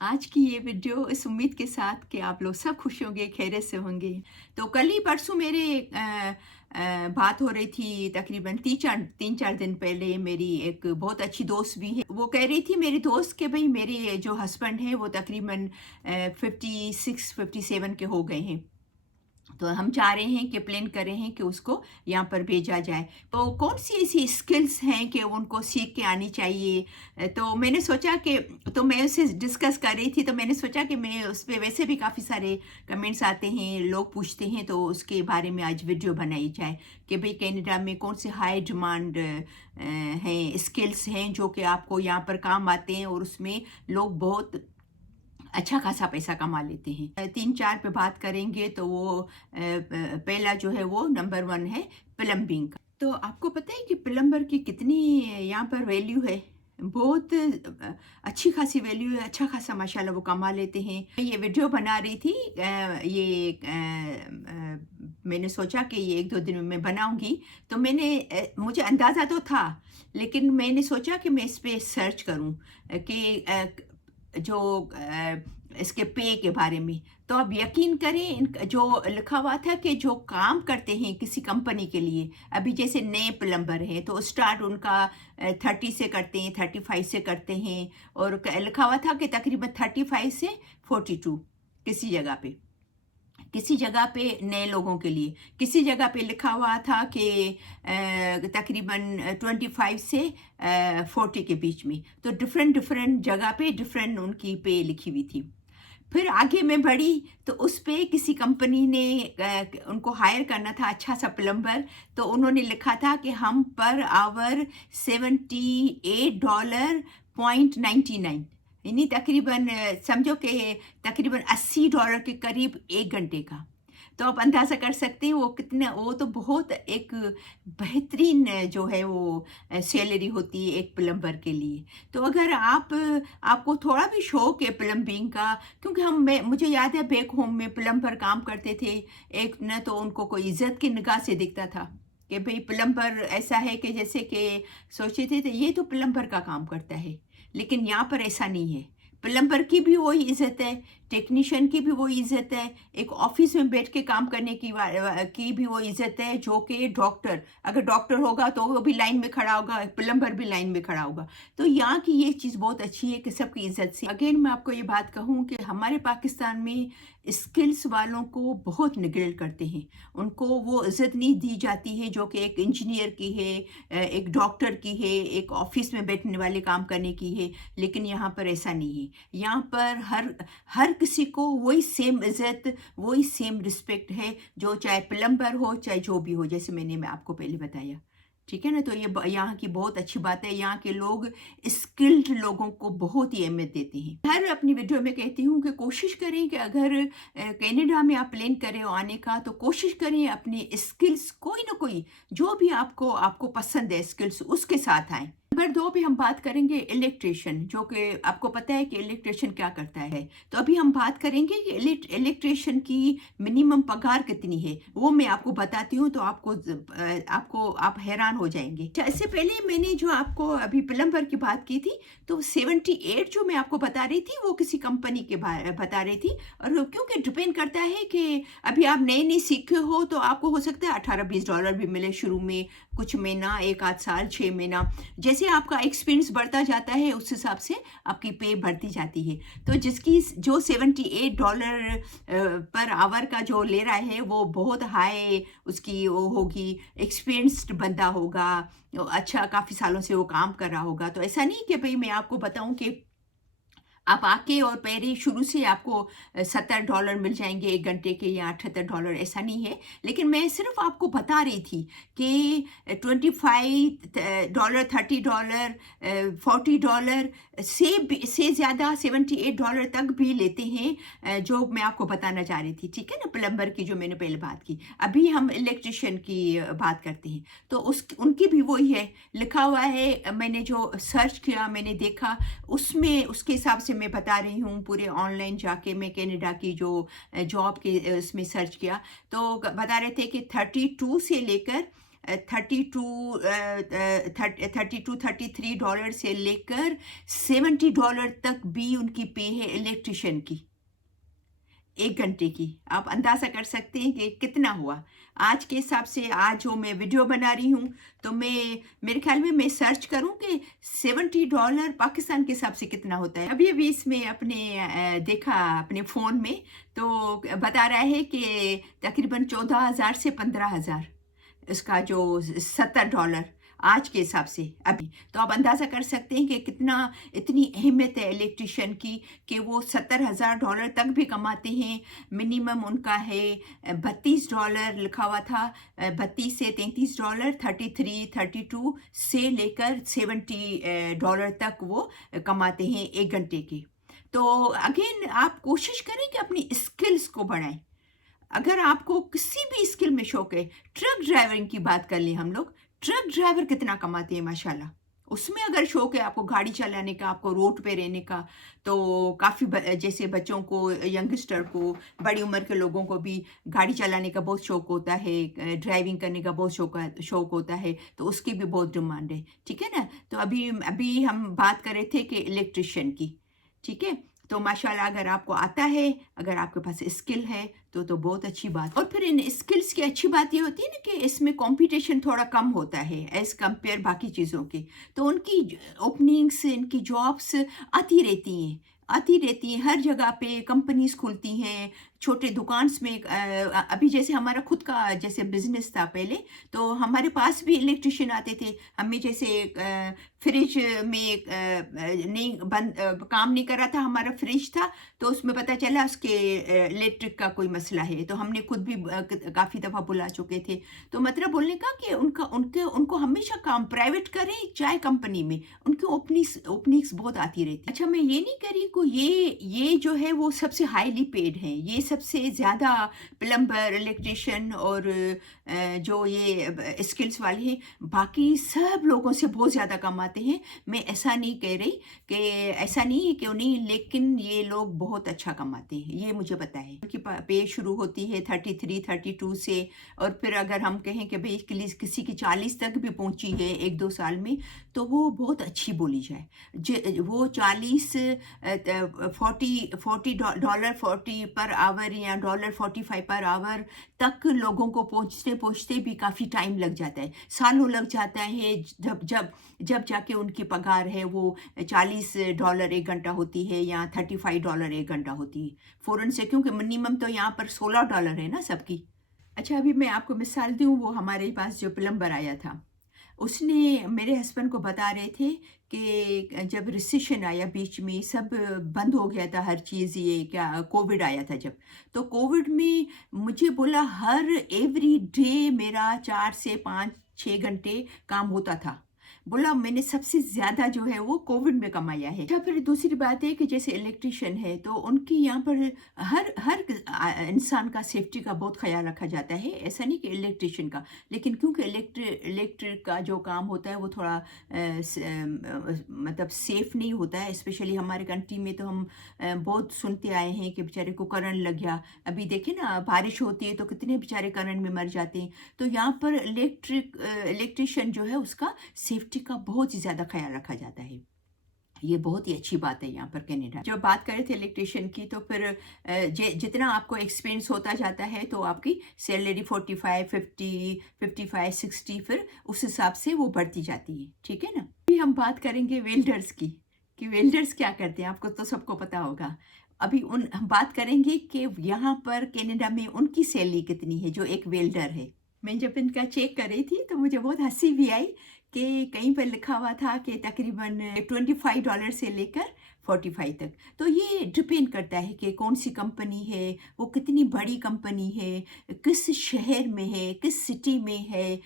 आज की ये वीडियो इस उम्मीद के साथ कि आप लोग सब खुश होंगे, खैरियत से होंगे। तो कल ही परसों मेरे बात हो रही थी, तकरीबन 3-4 दिन पहले। मेरी एक बहुत अच्छी दोस्त भी है, वो कह रही थी मेरी दोस्त कि भई मेरे जो हस्बैंड हैं वो तकरीबन 56-57 के हो गए हैं। तो हम चाह रहे हैं कि प्लान कर रहे हैं कि उसको यहाँ पर भेजा जाए। तो कौन सी ऐसी स्किल्स हैं कि उनको सीख के आनी चाहिए? तो मैंने सोचा कि तो मैं उससे डिस्कस कर रही थी, तो मैंने सोचा कि मैं उस पे वैसे भी काफ़ी सारे कमेंट्स आते हैं, लोग पूछते हैं, तो उसके बारे में आज वीडियो बनाई जाए कि भई कनाडा में कौन से हाई डिमांड हैं, स्किल्स हैं जो कि आपको यहाँ पर काम आते हैं और उसमें लोग बहुत अच्छा खासा पैसा कमा लेते हैं। 3-4 पे बात करेंगे तो वो पहला जो है वो नंबर 1 है प्लम्बिंग का। तो आपको पता है कि प्लम्बर की कितनी यहाँ पर वैल्यू है? बहुत अच्छी खासी वैल्यू है, अच्छा खासा माशाल्लाह वो कमा लेते हैं। मैं ये वीडियो बना रही थी, मैंने सोचा कि ये 1-2 दिन में मैं बनाऊँगी। तो मुझे अंदाज़ा तो था, लेकिन मैंने सोचा कि मैं इस पे सर्च करूँ कि जो इसके पे के बारे में। तो आप यकीन करें, जो लिखा हुआ था कि जो काम करते हैं किसी कंपनी के लिए, अभी जैसे नए प्लम्बर हैं तो स्टार्ट उनका 30 से करते हैं, 35 से करते हैं, और लिखा हुआ था कि तकरीबन 35 से 42 किसी जगह पे, किसी जगह पे नए लोगों के लिए, किसी जगह पे लिखा हुआ था कि तकरीबन 25 से 40 के बीच में। तो डिफरेंट डिफरेंट जगह पे डिफरेंट उनकी पे लिखी हुई थी। फिर आगे मैं बढ़ी तो उस पे किसी कंपनी ने उनको हायर करना था अच्छा सा प्लम्बर। तो उन्होंने लिखा था कि हम पर आवर $78.99, यानी तकरीबन समझो कि तकरीबन $80 के करीब 1 घंटे का। तो आप अंदाज़ा कर सकते हैं वो कितना, वो तो बहुत एक बेहतरीन जो है वो सैलरी होती है एक प्लम्बर के लिए। तो अगर आपको थोड़ा भी शौक है प्लम्बिंग का, क्योंकि मुझे याद है बैक होम में प्लम्बर काम करते थे, एक न तो उनको कोई इज़्ज़त की निगाह से दिखता था कि भई प्लम्बर ऐसा है कि जैसे कि सोचते थे तो ये तो प्लम्बर का काम करता है। लेकिन यहाँ पर ऐसा नहीं है। प्लम्बर की भी वही इज़्ज़त है, टेक्नीशियन की भी वही इज़्ज़त है, एक ऑफ़िस में बैठ के काम करने की भी वो इज़्ज़त है जो कि डॉक्टर, अगर डॉक्टर होगा तो वो भी लाइन में खड़ा होगा, प्लम्बर भी लाइन में खड़ा होगा। तो यहाँ की ये चीज़ बहुत अच्छी है कि सबकी इज़्ज़त से। अगेन मैं आपको ये बात कहूँ कि हमारे पाकिस्तान में स्किल्स वालों को बहुत निग्लेक्ट करते हैं। उनको वो इज़्ज़त नहीं दी जाती है जो कि एक इंजीनियर की है, एक डॉक्टर की है, एक ऑफ़िस में बैठने वाले काम करने की है। लेकिन यहाँ पर ऐसा नहीं है। यहाँ पर हर किसी को वही सेम इज़्ज़त, वही सेम रिस्पेक्ट है, जो चाहे प्लम्बर हो, चाहे जो भी हो, जैसे मैं आपको पहले बताया। ठीक है ना? तो यहाँ की बहुत अच्छी बात है, यहाँ के लोग स्किल्ड लोगों को बहुत ही अहमियत देते हैं। हर अपनी वीडियो में कहती हूँ कि कोशिश करें कि अगर कनाडा में आप प्लान करें हो आने का, तो कोशिश करें अपनी स्किल्स कोई ना कोई, जो भी आपको पसंद है स्किल्स, उसके साथ आएँ। नंबर 2 पे हम बात करेंगे इलेक्ट्रिशियन, जो कि आपको पता है कि इलेक्ट्रिशियन क्या करता है। तो अभी हम बात करेंगे कि इलेक्ट्रिशियन की मिनिमम पगार कितनी है, वो मैं आपको बताती हूँ, तो आप हैरान हो जाएँगे। अच्छा, इससे पहले मैंने जो आपको अभी प्लम्बर की बात की थी, तो 78 जो मैं आपको बता रही थी, वो किसी कंपनी के बता रही थी। और क्योंकि डिपेंड करता है कि अभी आप नए-नए सीखे हो, तो आपको हो सकता है $18-20 भी मिले शुरू में, कुछ महीना, 1 आध साल, 6 महीना। जैसे आपका एक्सपीरियंस बढ़ता जाता है उस हिसाब से आपकी पे बढ़ती जाती है। तो जो $78 पर आवर का जो ले रहा है वो बहुत हाई उसकी वो होगी, एक्सपीरियंस्ड बंदा होगा, अच्छा काफ़ी सालों से वो काम कर रहा होगा। तो ऐसा नहीं कि भई मैं आपको बताऊँ कि आप आके और पहले शुरू से आपको $70 मिल जाएँगे 1 घंटे के, या $78, ऐसा नहीं है। लेकिन मैं सिर्फ़ आपको बता रही थी कि $25 $30 $40 से ज़्यादा $78 तक भी लेते हैं, जो मैं आपको बताना चाह रही थी। ठीक है ना? प्लम्बर की जो मैंने पहले बात की। अभी हम इलेक्ट्रिशियन की बात करते हैं। तो उनकी भी वही है, लिखा हुआ है। मैंने जो सर्च किया, मैंने देखा, उसमें उसके हिसाब से मैं बता रही हूँ। पूरे ऑनलाइन जाके मैं कनाडा की जो जॉब के उसमें सर्च किया, तो बता रहे थे कि 32 से लेकर $33 से लेकर $70 तक भी उनकी पे है इलेक्ट्रिशियन की, 1 घंटे की। आप अंदाज़ा कर सकते हैं कि कितना हुआ। आज के हिसाब से आज जो मैं वीडियो बना रही हूँ तो मेरे ख्याल में मैं सर्च करूँ कि $70 पाकिस्तान के हिसाब से कितना होता है। अभी अभी इसमें देखा अपने फ़ोन में, तो बता रहा है कि तकरीबन 14,000 से 15,000 इसका जो $70 आज के हिसाब से अभी। तो आप अंदाज़ा कर सकते हैं कि इतनी अहमियत है इलेक्ट्रिशियन की कि वो $70,000 तक भी कमाते हैं। मिनिमम उनका है $32 लिखा हुआ था, 32 से $33, 33, 32 से लेकर $70 तक वो कमाते हैं 1 घंटे के। तो अगेन आप कोशिश करें कि अपनी स्किल्स को बढ़ाएं। अगर आपको किसी भी स्किल में शौक है, ट्रक ड्राइविंग की बात कर लें हम लोग, ट्रक ड्राइवर कितना कमाते हैं माशाल्लाह। उसमें अगर शौक है आपको गाड़ी चलाने का, आपको रोड पे रहने का, तो काफ़ी जैसे बच्चों को, यंगस्टर को, बड़ी उम्र के लोगों को भी गाड़ी चलाने का बहुत शौक होता है, ड्राइविंग करने का बहुत शौक होता है, तो उसकी भी बहुत डिमांड है, ठीक है ना। तो अभी हम बात कर रहे थे कि इलेक्ट्रिशियन की, ठीक है। तो माशाल्लाह अगर आपको आता है, अगर आपके पास स्किल है तो बहुत अच्छी बात। और फिर इन स्किल्स की अच्छी बात ये होती है ना कि इसमें कंपटीशन थोड़ा कम होता है एज़ कंपेयर बाकी चीज़ों के। तो उनकी ओपनिंग्स, इनकी जॉब्स आती रहती हैं हर जगह पे। कंपनीज खुलती हैं, छोटे दुकान्स में। अभी जैसे हमारा खुद का जैसे बिजनेस था पहले, तो हमारे पास भी इलेक्ट्रिशियन आते थे। हमें जैसे फ्रिज में काम नहीं कर रहा था, हमारा फ्रिज था, तो उसमें पता चला उसके इलेक्ट्रिक का कोई मसला है, तो हमने खुद भी काफ़ी दफ़ा बुला चुके थे। तो मतलब बोलने का कि उनको हमेशा काम प्राइवेट करें चाहे कंपनी में, उनकी ओपनिंग्स बहुत आती रहती। अच्छा, मैं ये नहीं कह रही को ये जो है वो सबसे हाईली पेड हैं, ये सबसे ज़्यादा प्लम्बर, इलेक्ट्रिशियन और जो ये स्किल्स वाले हैं, बाकी सब लोगों से बहुत ज़्यादा कमाते हैं। मैं ऐसा नहीं कह रही कि ऐसा नहीं है क्यों नहीं, लेकिन ये लोग बहुत अच्छा कमाते हैं, ये मुझे पता है। उनकी पे शुरू होती है 33, 32 से, और फिर अगर हम कहें कि भाई किसी की 40 तक भी पहुंची है 1-2 साल में, तो वो बहुत अच्छी बोली जाए। वो 40 $40 पर आवर या $45 पर आवर तक लोगों को पहुंचते भी काफ़ी टाइम लग जाता है, सालों लग जाता है। जब जाके उनकी पगार है वो $40 1 घंटा होती है या $35 1 घंटा होती है फ़ौरन से, क्योंकि मिनिमम तो यहाँ पर $16 है ना सबकी। अच्छा, अभी मैं आपको मिसाल दूँ, वो हमारे पास जो प्लम्बर आया था, उसने मेरे हस्बैंड को बता रहे थे कि जब रिसेशन आया, बीच में सब बंद हो गया था हर चीज़, ये क्या कोविड आया था जब, तो कोविड में मुझे बोला हर एवरी डे मेरा 4 से 5-6 घंटे काम होता था। बोला मैंने सबसे ज़्यादा जो है वो कोविड में कमाया है। अच्छा, फिर दूसरी बात है कि जैसे इलेक्ट्रिशियन है, तो उनकी यहाँ पर हर इंसान का सेफ्टी का बहुत ख्याल रखा जाता है। ऐसा नहीं कि इलेक्ट्रिशियन का, लेकिन क्योंकि इलेक्ट्रिक का जो काम होता है वो थोड़ा मतलब सेफ़ नहीं होता है। स्पेशली हमारे कंट्री में तो हम बहुत सुनते आए हैं कि बेचारे को करंट लग गया। अभी देखें ना, बारिश होती है तो कितने बेचारे करंट में मर जाते हैं। तो यहाँ पर इलेक्ट्रिशियन जो है उसका सेफ्टी का बहुत ही ज़्यादा ख्याल रखा जाता है। ये बहुत ही अच्छी बात है यहाँ पर कनाडा। जब बात कर रहे थे इलेक्ट्रिशियन की, तो फिर जितना आपको एक्सपीरियंस होता जाता है तो आपकी सैलरी 45, 50, 55, 60 फिर उस हिसाब से वो बढ़ती जाती है, ठीक है ना। अभी हम बात करेंगे वेल्डर्स की, कि वेल्डर्स क्या करते हैं, आपको तो सबको पता होगा। अभी हम बात करेंगे कि यहाँ पर कनाडा में उनकी सैलरी कितनी है, जो एक वेल्डर है। मैं जब इनका चेक कर रही थी तो मुझे बहुत हंसी भी आई कि कहीं पर लिखा हुआ था कि तकरीबन $25 से लेकर 45 तक। तो ये डिपेंड करता है कि कौन सी कंपनी है, वो कितनी बड़ी कंपनी है, किस शहर में है, किस सिटी में है,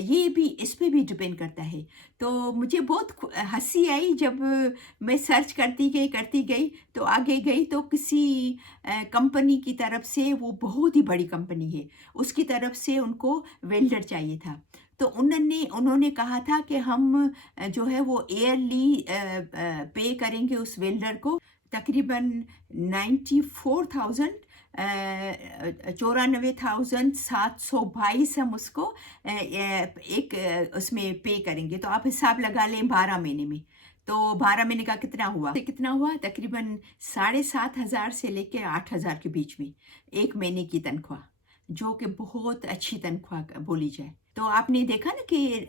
ये भी इस पे भी डिपेंड करता है। तो मुझे बहुत हंसी आई जब मैं सर्च करती गई तो आगे गई तो किसी कंपनी की तरफ से, वो बहुत ही बड़ी कंपनी है, उसकी तरफ से उनको वेल्डर चाहिए था। तो उन्होंने कहा था कि हम जो है वो ईयरली पे करेंगे उस वेल्डर को तकरीबन 94,000 94,722 हम उसको एक उसमें पे करेंगे। तो आप हिसाब लगा लें 12 महीने में, तो 12 महीने का कितना हुआ तकरीबन 7,500 से लेकर 8,000 के बीच में एक महीने की तनख्वाह, जो कि बहुत अच्छी तनख्वाह बोली जाए। तो आपने देखा ना कि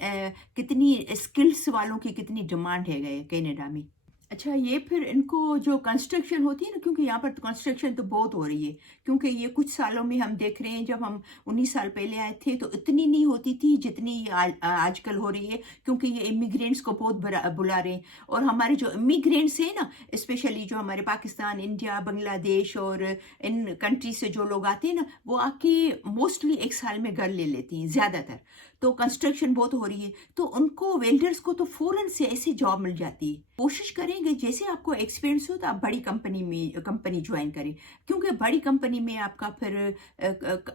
कितनी स्किल्स वालों की कितनी डिमांड है गए कनाडा में। अच्छा, ये फिर इनको जो कंस्ट्रक्शन होती है ना, क्योंकि यहाँ पर तो कंस्ट्रक्शन तो बहुत हो रही है, क्योंकि ये कुछ सालों में हम देख रहे हैं, जब हम 19 साल पहले आए थे तो इतनी नहीं होती थी जितनी आजकल हो रही है, क्योंकि ये इमिग्रेंट्स को बहुत बुला रहे हैं। और हमारे जो इमिग्रेंट्स हैं ना, स्पेशली जो हमारे पाकिस्तान, इंडिया, बांग्लादेश और इन कंट्री से जो लोग आते हैं ना, वो आके मोस्टली एक साल में घर ले लेते हैं ज़्यादातर। तो कंस्ट्रक्शन बहुत हो रही है, तो उनको वेल्डर्स को तो फ़ौरन से ऐसी जॉब मिल जाती है। कोशिश करेंगे जैसे आपको एक्सपीरियंस हो तो आप बड़ी कंपनी ज्वाइन करें, क्योंकि बड़ी कंपनी में आपका फिर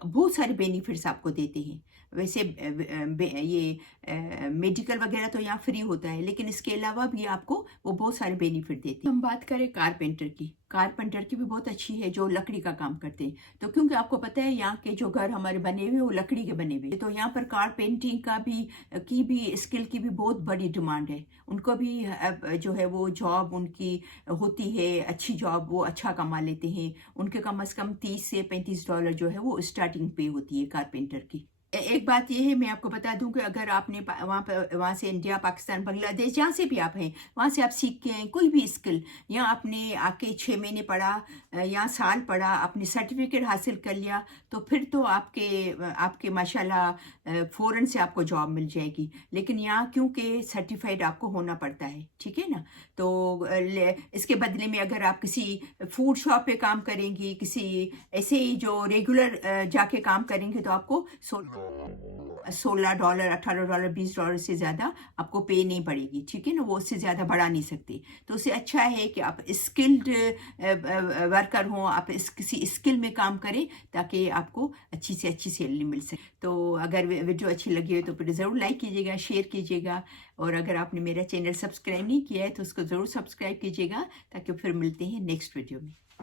बहुत सारे बेनिफिट्स आपको देते हैं। वैसे ये मेडिकल वगैरह तो यहाँ फ्री होता है, लेकिन इसके अलावा भी आपको वो बहुत सारे बेनिफिट देते हैं। हम बात करें कारपेंटर की भी बहुत अच्छी है, जो लकड़ी का काम करते हैं। तो क्योंकि आपको पता है यहाँ के जो घर हमारे बने हुए वो लकड़ी के बने हुए, तो यहाँ पर कारपेंटिंग की भी स्किल की भी बहुत बड़ी डिमांड है। उनको भी जो है वो जॉब उनकी होती है, अच्छी जॉब, वो अच्छा कमा लेते हैं। उनके कम से कम $30 से $35 जो है वो स्टार्टिंग पे होती है कारपेंटर की। एक बात ये है, मैं आपको बता दूं कि अगर आपने वहाँ से इंडिया, पाकिस्तान, बांग्लादेश, जहाँ से भी आप हैं, वहाँ से आप सीख के हैं कोई भी स्किल, या आपने आके 6 महीने पढ़ा या साल पढ़ा, आपने सर्टिफिकेट हासिल कर लिया, तो फिर तो आपके माशाल्लाह फ़ौरन से आपको जॉब मिल जाएगी। लेकिन यहाँ क्योंकि सर्टिफाइड आपको होना पड़ता है, ठीक है ना। तो इसके बदले में अगर आप किसी फूड शॉप पे काम करेंगी, किसी ऐसे ही जो रेगुलर जाके काम करेंगे, तो आपको $16, $18, $20 से ज़्यादा आपको पे नहीं पड़ेगी, ठीक है ना। वो उससे ज़्यादा बढ़ा नहीं सकती। तो उससे अच्छा है कि आप स्किल्ड वर्कर हों, आप किसी स्किल में काम करें, ताकि आपको अच्छी से अच्छी सैलरी मिल सके। तो अगर वीडियो अच्छी लगी हो तो फिर ज़रूर लाइक कीजिएगा, शेयर कीजिएगा, और अगर आपने मेरा चैनल सब्सक्राइब नहीं किया है तो उसको ज़रूर सब्सक्राइब कीजिएगा, ताकि फिर मिलते हैं नेक्स्ट वीडियो में।